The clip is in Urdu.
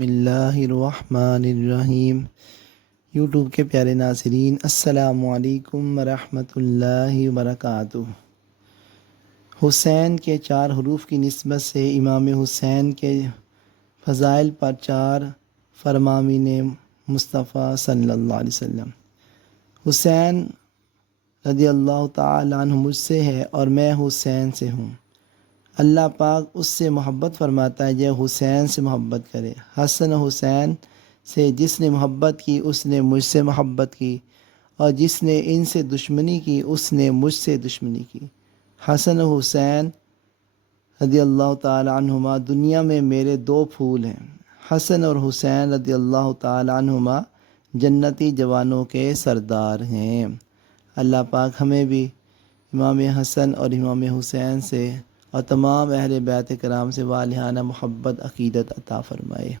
بسم اللہ الرحمن الرحیم۔ یوٹیوب کے پیارے ناظرین، السلام علیکم ورحمۃ اللہ وبرکاتہ۔ حسین کے 4 حروف کی نسبت سے امام حسین کے فضائل پر 4 فرمامین مصطفیٰ صلی اللہ علیہ وسلم۔ حسین رضی اللہ تعالی عنہ مجھ سے ہے اور میں حسین سے ہوں۔ اللہ پاک اس سے محبت فرماتا ہے جو حسین سے محبت کرے۔ حسن و حسین سے جس نے محبت کی اس نے مجھ سے محبت کی، اور جس نے ان سے دشمنی کی اس نے مجھ سے دشمنی کی۔ حسن و حسین رضی اللہ تعالی عنہما دنیا میں میرے 2 پھول ہیں۔ حسن اور حسین رضی اللہ تعالی عنہما جنتی جوانوں کے سردار ہیں۔ اللہ پاک ہمیں بھی امام حسن اور امام حسین سے اور تمام اہل بیت کرام سے والہانہ محبت عقیدت عطا فرمائے۔